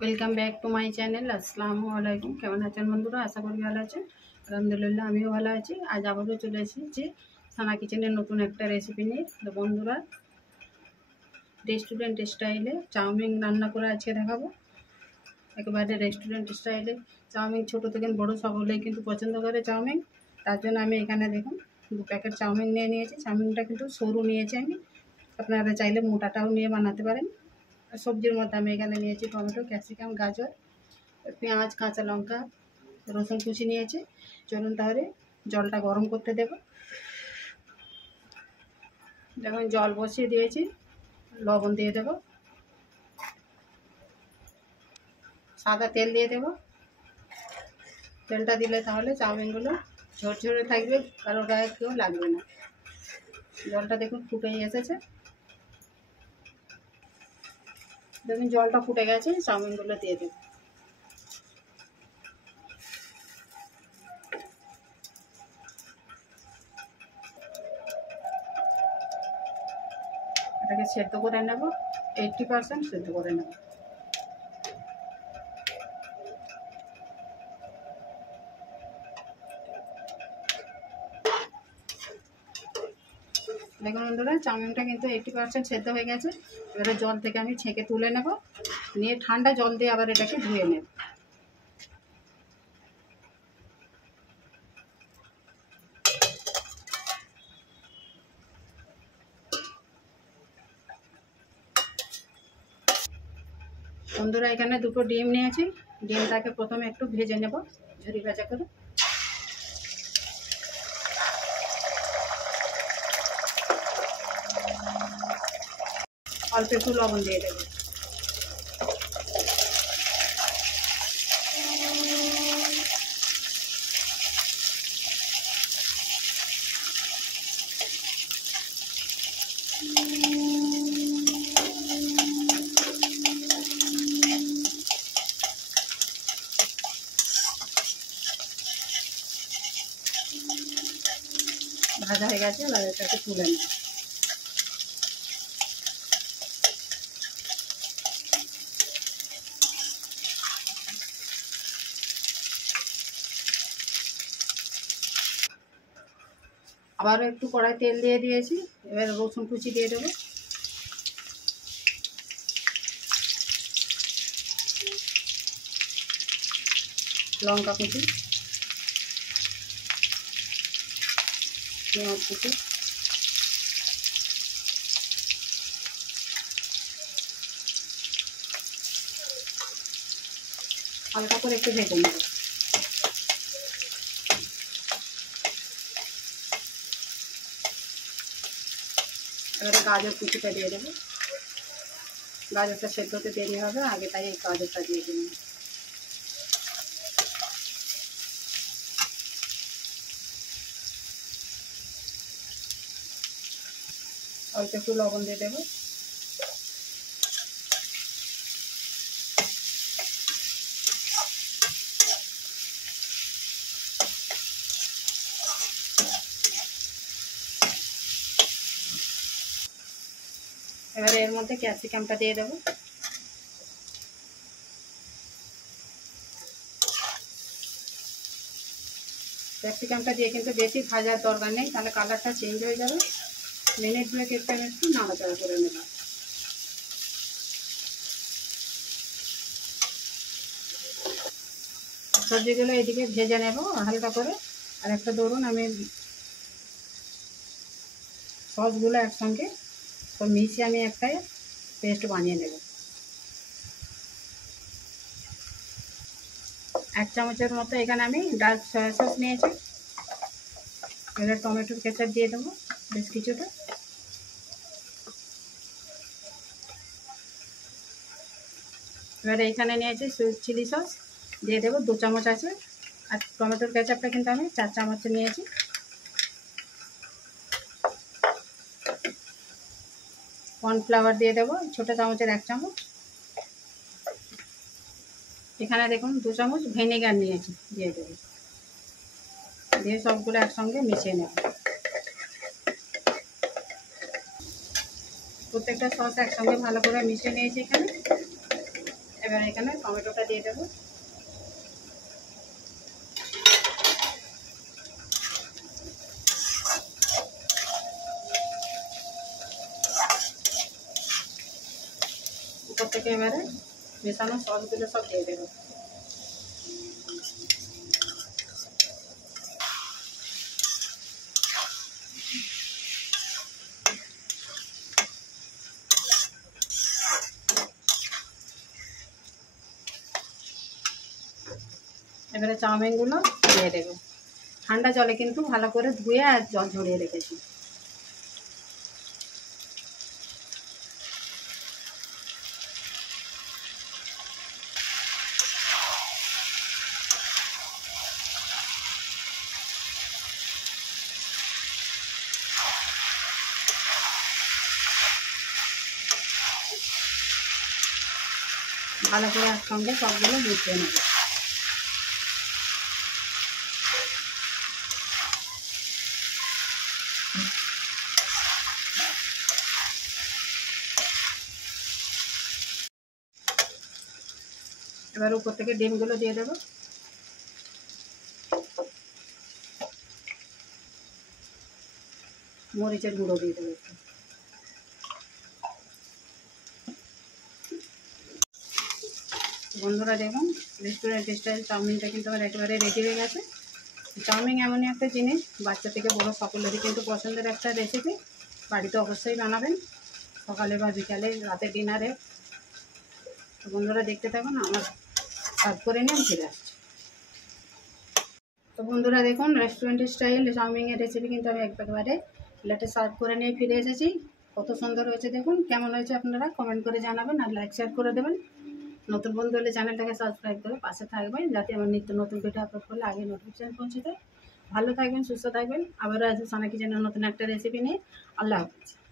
Welcome back to my channel. আসসালামু আলাইকুম। কেমন আছেন বন্ধুরা? আশা করি ভালো আছেন। আলহামদুলিল্লাহ আমিও ভালো আছি। আজ আবারও চলে এসেছি সানা কিচেনের নতুন একটা রেসিপি নিয়ে। তো বন্ধুরা, রেস্টুরেন্ট স্টাইলে চাউমিন রান্না করে আজকে দেখাবো। একেবারে রেস্টুরেন্ট স্টাইলে চাউমিন ছোটো থেকে বড়ো সকলেই কিন্তু পছন্দ করে চাউমিন। তার জন্য আমি এখানে দেখুন 2 প্যাকেট চাউমিন নিয়েছি। চাউমিনটা কিন্তু সরু নিয়েছি আমি, আপনারা চাইলে মোটাটাও নিয়ে বানাতে পারেন। আর সবজির মধ্যে আমি এখানে নিয়েছি টমেটো, ক্যাপসিকাম, গাজর, পেঁয়াজ, কাঁচা লঙ্কা, রসুন কুচি নিয়েছি। চলুন তাহলে জলটা গরম করতে দেব। দেখুন জল বসিয়ে দিয়েছি, লবণ দিয়ে দেব, সাদা তেল দিয়ে দেব। তেলটা দিলে তাহলে চাউমিনগুলো ঝরঝরে থাকবে, কারো গায়ে কেউ লাগবে না। জলটা দেখুন ফুটেই এসেছে। দেখুন জলটা ফুটে গেছে, চাউমিনগুলো দিয়ে দেব। এটাকে সেদ্ধ করে নেব, 80% সেদ্ধ করে নেব। দেখুন বন্ধুরা, চাউমিনটা কিন্তু 80% সেদ্ধ হয়ে গেছে। এবারে জল থেকে আমি ছেঁকে তুলে নেব, নিয়ে ঠান্ডা জল দিয়ে আবার এটাকে ধুয়ে নেব। বন্ধুরা, এখানে 2টো ডিম নিয়েছি। ডিমটাকে প্রথমে একটু ভেজে নেব, ঝুরি ভাজা করে। অল্প একটু লবণ দিয়ে দেবো। ভাজা হয়ে গেছে, এবার এটাকে তুলে নেব। আবারও একটু কড়াই তেল দিয়ে দিয়েছি। এবার রসুন কুচি দিয়ে দেবো, লঙ্কা কুচি, পেঁয়াজ কুচি, হালকা করে একটু ভেজে নেব। এবারে গাজর কুচিটা দিয়ে দেবো। গাজরটা সেদ্ধ হতে দেরি হবে, আগে তাই এই গাজরটা দিয়ে দিন। অল্প একটু লবণ দিয়ে দেবো। এবারে এর মধ্যে ক্যাপসিকামটা দিয়ে দেবো। ক্যাপসিকামটা দিয়ে কিন্তু বেশি ভাজার দরকার নেই, তাহলে কালারটা চেঞ্জ হয়ে যাবে। মিনিট 2 একটু আমি একটু নাড়াচাড়া করে নেব। সবজিগুলো এদিকে ভেজে নেব হালকা করে। আর একটা ধরুন, আমি সসগুলো একসঙ্গে সব মিশিয়ে আমি একটা পেস্ট বানিয়ে নেব। 1 চামচের মতো এখানে আমি ডার্ক সয়া সস নিয়েছি। এবার টমেটোর কেচাপ দিয়ে দেবো বেশ কিছুটা। এবারে এখানে নিয়েছি সুইট চিলি সস, দিয়ে দেবো 2 চামচ আছে। আর টমেটোর কেচাপটা কিন্তু আমি 4 চামচ নিয়েছি। কর্নফ্লাওয়ার দিয়ে দেবো ছোটো চামচের 1 চামচ। এখানে দেখুন 2 চামচ ভিনেগার নিয়েছি, দিয়ে দেবো। দিয়ে সবগুলো একসঙ্গে মিশিয়ে নেব। প্রত্যেকটা সস একসঙ্গে ভালো করে মিশিয়ে নিয়েছি এখানে। এবার এখানে টমেটোটা দিয়ে দেবো। উপর থেকে এবারে মেশানো সসগুলো সব দিয়ে দেবো। এবারে চাউমিনগুলো দিয়ে দেবো। ঠান্ডা জলে কিন্তু ভালো করে ধুয়ে আর জল ঝরিয়ে রেখেছি। ভালো করে একসঙ্গে সবগুলো মিশিয়ে নেব। এবার উপর থেকে ডিমগুলো দিয়ে দেবো। মরিচের গুঁড়ো দিয়ে দেবো একটু। বন্ধুরা দেখুন, রেস্টুরেন্ট স্টাইল চাউমিনটা কিন্তু আমার একেবারে রেডি হয়ে গেছে। চাউমিন এমনই একটা জিনিস, বাচ্চা থেকে বড় সকলেরই কিন্তু পছন্দের একটা রেসিপি। বাড়িতে অবশ্যই বানাবেন, সকালে বা বিকালে, রাতে ডিনারে। তো বন্ধুরা দেখতে থাকুন, আমার সার্ভ করে নিয়ে আমি ফিরে আসছি। তো বন্ধুরা দেখুন, রেস্টুরেন্ট স্টাইল চাউমিনের রেসিপি কিন্তু আমি একেবারে প্লেটে সার্ভ করে নিয়ে ফিরে এসেছি। কত সুন্দর হয়েছে দেখুন। কেমন হয়েছে আপনারা কমেন্ট করে জানাবেন আর লাইক শেয়ার করে দেবেন। নতুন বন্ধু হলে চ্যানেলটাকে সাবস্ক্রাইব করে পাশে থাকবেন, যাতে আমার নিত্য নতুন ভিডিও আপলোড করলে আগে নোটিফিকেশন পৌঁছে যায়। ভালো থাকবেন, সুস্থ থাকবেন। আবারও আসবো সানা কিচেনের নতুন একটা রেসিপি নিয়ে। আল্লাহ হাফিজ।